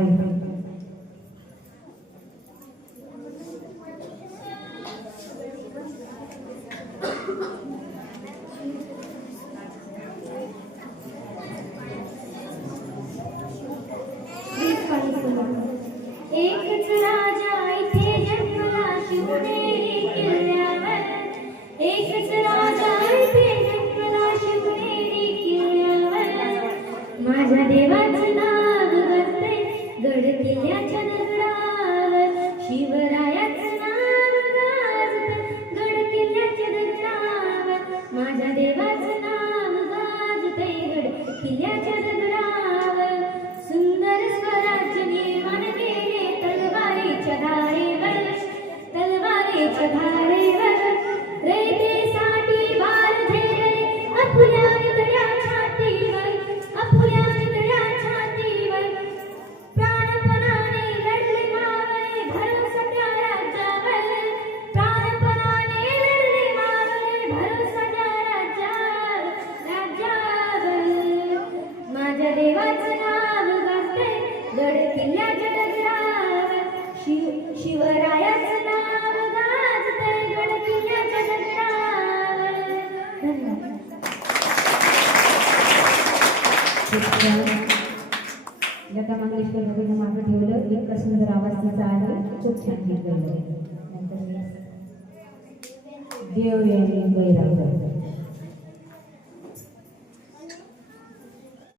कांबळे एकच राजा इथे जन्मला शिवनेरी किल्ल्यावर एकच राजा माझ्या देवाचं नाम गाजते गड किल्ल्याच्या दगडावर. सुंदर स्वराज्य निर्माण केले तलवारीच्या धारेवर. तलवारीच्या धारे देवाचं नाव गाजते गड किल्ल्या दगडावर शिव शिवरायाचं नाव गाजते गड किल्ल्या दगडावर लता मंगेशकर वगैरे मागं ठेवलं. इतका सुंदर आवाज तिचा आहे खूप छान गीत गायलं देव यांनी बैरागर.